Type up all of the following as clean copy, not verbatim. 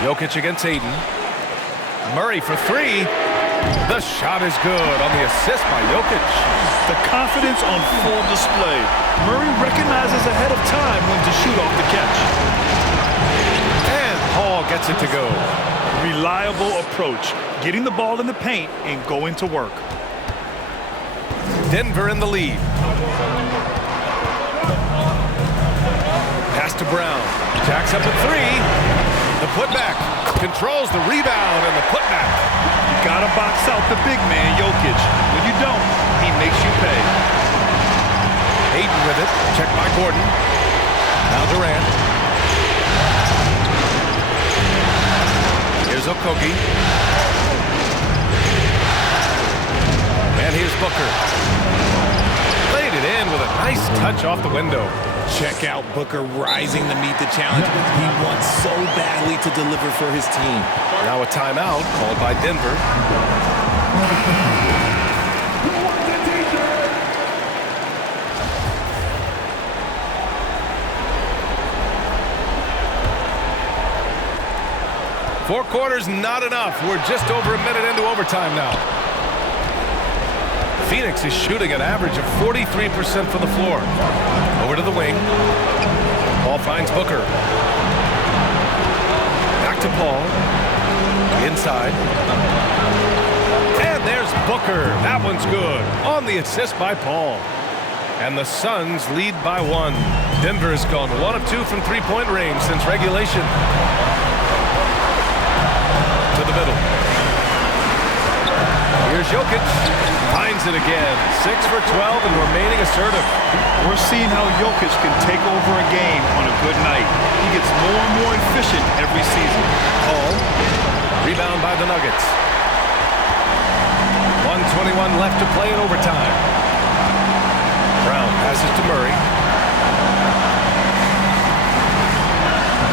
Jokic against Aiden. Murray for three. The shot is good on the assist by Jokic. The confidence on full display. Murray recognizes ahead of time when to shoot off the catch. And Paul gets it to go. Reliable approach, getting the ball in the paint and going to work. Denver in the lead. Pass to Brown. Jacks up a three. The putback. Controls the rebound and the putback. You gotta box out the big man, Jokic. When you don't, he makes you pay. Aiden with it. Checked by Gordon. Now Durant. Here's Okogie. And here's Booker. Laid it in with a nice touch off the window. Check out Booker rising to meet the challenge. He wants so badly to deliver for his team. Now a timeout called by Denver. Four quarters, not enough. We're just over a minute into overtime now. Phoenix is shooting an average of 43% from the floor. Over to the wing. Ball finds Booker. Back to Paul. Inside. And there's Booker. That one's good. On the assist by Paul. And the Suns lead by one. Denver has gone 1 of 2 from three-point range since regulation. To the middle. Here's Jokic. Finds it again. 6 for 12 and remaining assertive. We're seeing how Jokic can take over a game on a good night. He gets more and more efficient every season. Paul. Rebound by the Nuggets. 1:21 left to play in overtime. Brown passes to Murray.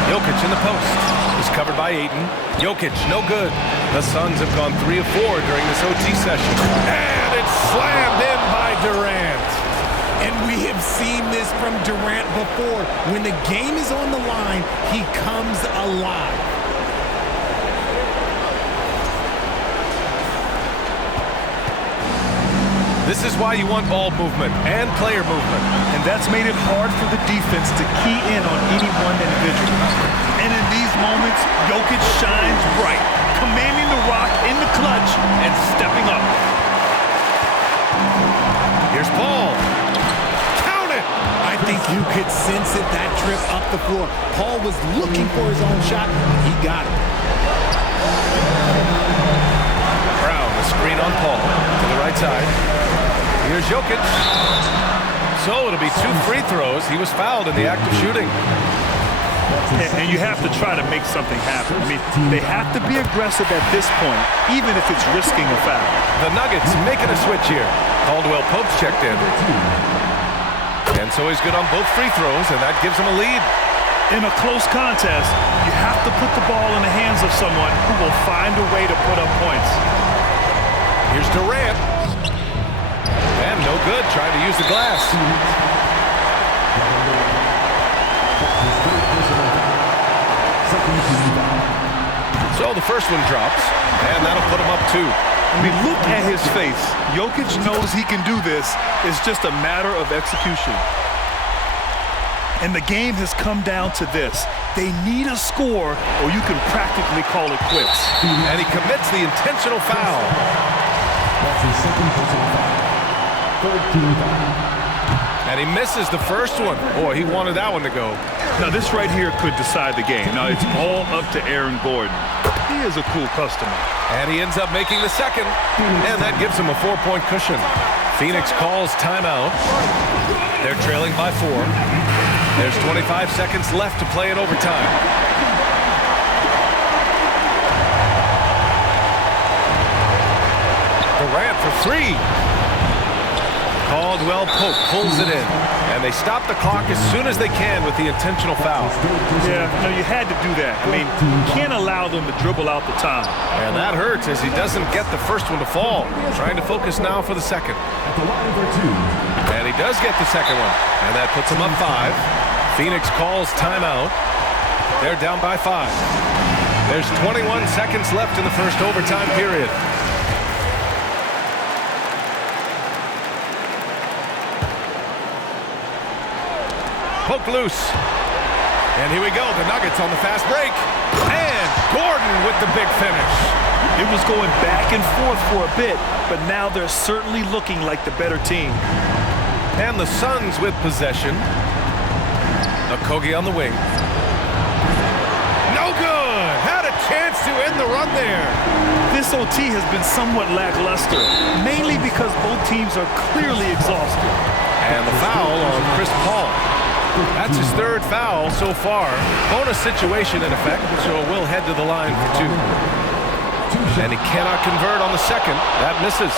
Jokic in the post. Is covered by Ayton. Jokic, no good. The Suns have gone 3 of 4 during this OT session. And it's slammed in by Durant. And we have seen this from Durant before. When the game is on the line, he comes alive. This is why you want ball movement and player movement. And that's made it hard for the defense to key in on any one individual. And in these moments, Jokic shines bright, commanding the rock in the clutch and stepping up. Here's Paul. Count it! I think you could sense it, that trip up the floor. Paul was looking for his own shot. He got it. Brown, the screen on Paul to the right side. Here's Jokic. So it'll be 2 free throws. He was fouled in the act of shooting. And you have to try to make something happen. I mean, they have to be aggressive at this point, even if it's risking a foul. The Nuggets making a switch here. Caldwell Pope's checked in. And so he's good on both free throws, and that gives him a lead. In a close contest, you have to put the ball in the hands of someone who will find a way to put up points. Here's Durant. And no good, trying to use the glass. So the first one drops, and that'll put him up 2. I mean, look at his face. Jokic knows he can do this. It's just a matter of execution. And the game has come down to this. They need a score, or you can practically call it quits. And he commits the intentional foul. That's his second personal foul. Third team foul. And he misses the first one. Boy, he wanted that one to go. Now, this right here could decide the game. Now, it's all up to Aaron Gordon. He is a cool customer. And he ends up making the second. And that gives him a 4-point cushion. Phoenix calls timeout. They're trailing by 4. There's 25 seconds left to play in overtime. Durant for 3. Caldwell Pope pulls it in. And they stop the clock as soon as they can with the intentional foul. Yeah, no, you had to do that. I mean, you can't allow them to dribble out the time. And that hurts as he doesn't get the first one to fall. Trying to focus now for the second. And he does get the second one. And that puts him up 5. Phoenix calls timeout. They're down by 5. There's 21 seconds left in the first overtime period. Poke loose. And here we go. The Nuggets on the fast break. And Gordon with the big finish. It was going back and forth for a bit, but now they're certainly looking like the better team. And the Suns with possession. Okogie on the wing. No good. Had a chance to end the run there. This OT has been somewhat lackluster, mainly because both teams are clearly exhausted. And the foul on Chris Paul. That's his third foul so far. Bonus situation in effect, so we'll head to the line for 2. And he cannot convert on the second. That misses.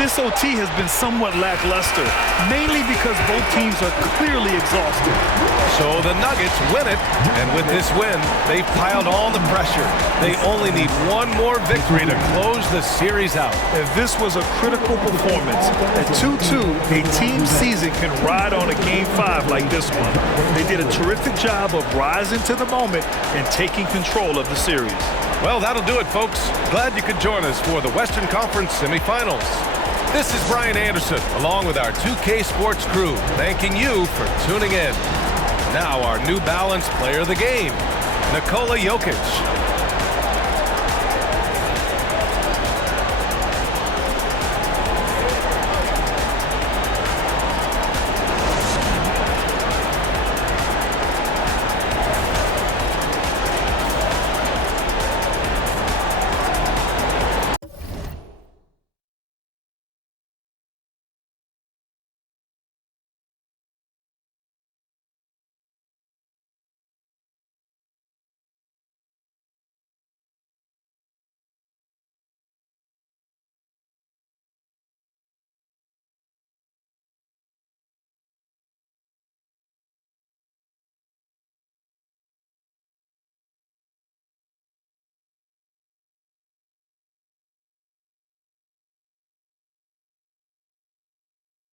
This OT has been somewhat lackluster, mainly because both teams are clearly exhausted. So the Nuggets win it, and with this win, they've piled on the pressure. They only need one more victory to close the series out. If this was a critical performance, at 2-2, a team season can ride on a Game 5 like this one. They did a terrific job of rising to the moment and taking control of the series. Well, that'll do it, folks. Glad you could join us for the Western Conference semifinals. This is Brian Anderson, along with our 2K Sports crew, thanking you for tuning in. Now our New Balance player of the game, Nikola Jokic.